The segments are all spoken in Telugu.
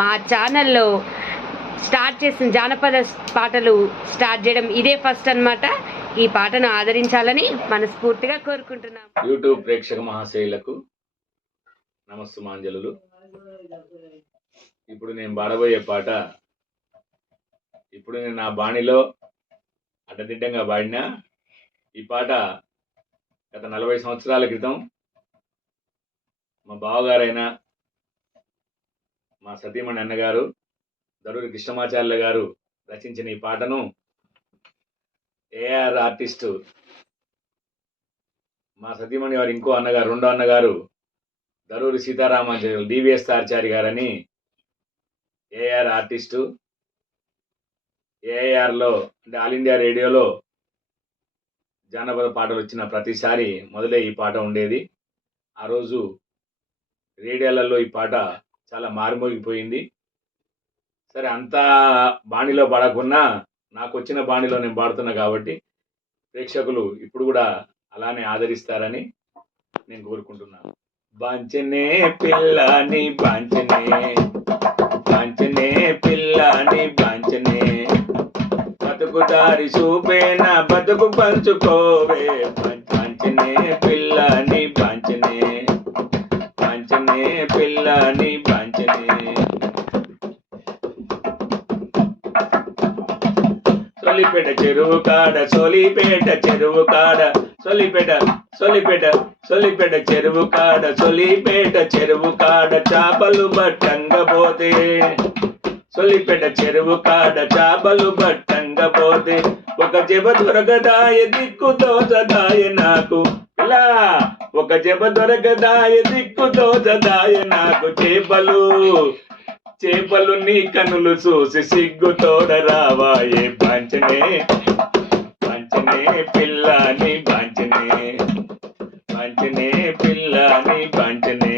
మా ఛానల్లో స్టార్ట్ చేసిన జానపద పాటలు స్టార్ట్ చేయడం ఇదే ఫస్ట్ అన్నమాట. ఈ పాటను ఆదరించాలని మనస్ఫూర్తిగా కోరుకుంటున్నాం. యూట్యూబ్ ప్రేక్షక మహాశైలకు నమస్సుమాంజలు ఇప్పుడు నేను పాడబోయే పాట ఇప్పుడు నేను నా బాణిలో అడ్డదిడ్డంగా పాడినా ఈ పాట గత నలభై సంవత్సరాల క్రితం మా బావగారైన మా సతీమణి అన్నగారు దరూరి కృష్ణమాచార్యుల గారు రచించిన ఈ పాటను ఏఆర్ ఆర్టిస్టు మా సతీమణి వారు ఇంకో అన్నగారు రెండో అన్నగారు దరూరి సీతారామాచార్యులు డివిఎస్ ఆచార్య గారని ఏఆర్ ఆర్టిస్టు ఏఐఆర్లో అంటే ఆల్ ఇండియా రేడియోలో జానపద పాటలు వచ్చిన ప్రతిసారి మొదలే ఈ పాట ఉండేది. ఆ రోజు రేడియోలలో ఈ పాట చాలా మారుమోగిపోయింది. సరే అంతా బాణిలో పాడకున్నా నాకు వచ్చిన బాణిలో నేను పాడుతున్నా కాబట్టి ప్రేక్షకులు ఇప్పుడు కూడా అలానే ఆదరిస్తారని నేను కోరుకుంటున్నాను. బాంచనే పిల్లని బాంచనే బాంచనే పిల్లని బాంచనే. బతుకు దారి చూపేన బతుకు పంచుకోవే సొలిపేట చెరువు కాడ సొలిపేట చెరువు కాడ సొలిపేట సొలిపేట సొలిపేట చెరువు కాడ సొలిపేట చెరువు కాడ చేపలు బట్టంగా పోతే సొలిపేట చెరువు కాడ చేపలు బట్టంగా పోతే ఒక జబ దొరకదాయ దిక్కు తోచదాయ నాకు. ఇలా ఒక జబ దొరకదాయ దిక్కు తోచదాయ నాకు చేపలు. చేపలు నీ కనులు చూసి సిగ్గు తోడరావాయే పంచనే పంచనే పిల్లని పంచనే పంచనే పిల్లని పంచనే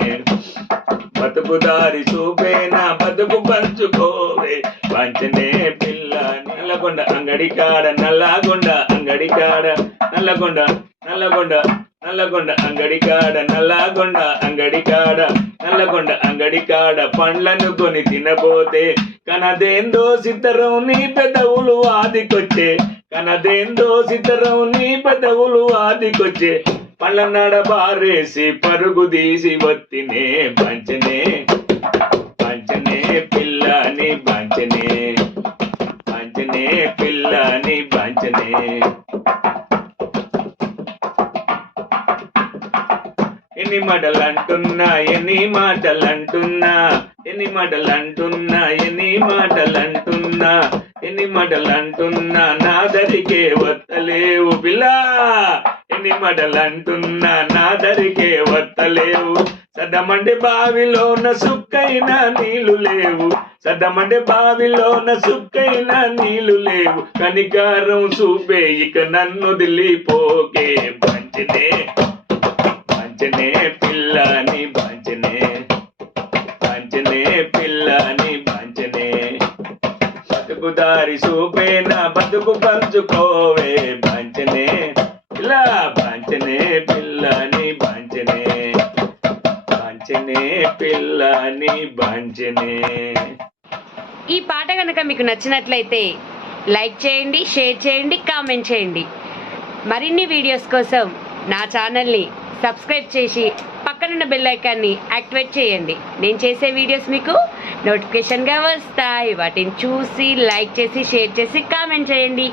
బతుకు దారి చూపేనా బతుకు పంచుకోవే. పంచనే పిల్లని. నల్లగొండ అంగడి కాడ నల్లగొండ అంగడి కాడ. నల్లగొండ నల్లగొండ నల్లగొండ అంగడి కాడ నల్లగొండ అంగడి కాడ. నల్లగొండ అంగడి కాడ పండ్లను కొని తినబోతే కనదేందో సితరం నీ పెదవులు ఆదికొచ్చే కనదేందో సితరం నీ పెదవులు ఆదికొచ్చే పళ్ళ నడ బారేసి పరుగు తీసి వత్తినే పంచనే పంచనే పిల్లని పంచనే పంచనే పిల్లని పంచనే. ఎన్ని మాటలంటున్నా ఎన్ని మాటలు అంటున్నా ఎన్ని మాటలంటున్నా ఎన్ని మాటలు అంటున్నా ఎన్ని మాటలంటున్నా నా దరికే వత్తలేవు బిలా ఎన్ని మాటలంటున్నా నా దరికే వత్తలేవు. సదమండి బావిలోన సుక్కైన నీళ్ళు లేవు. సదమండి బావిలోన సుక్కైన నీళ్ళు లేవు. కనికారం చూపే ఇక నన్ను దిల్లిపోకే మంచిదే. పంచనే పిల్లని పంచనే పంచనే పిల్లని పంచనే బతుకు దారి చూపేనా బతుకు పంచుకోవే పంచనే ఇలా పంచనే పిల్లని పంచనే పంచనే పిల్లని పంచనే ఈ పాట కనుక మీకు నచ్చినట్లయితే లైక్ చేయండి షేర్ చేయండి కామెంట్ చేయండి. మరిన్ని వీడియోస్ కోసం నా ఛానల్ని సబ్స్క్రైబ్ చేసి పక్కనున్న బెల్ ఐకాన్ని యాక్టివేట్ చేయండి. నేను చేసే వీడియోస్ మీకు నోటిఫికేషన్గా వస్తాయి. వాటిని చూసి లైక్ చేసి షేర్ చేసి కామెంట్ చేయండి.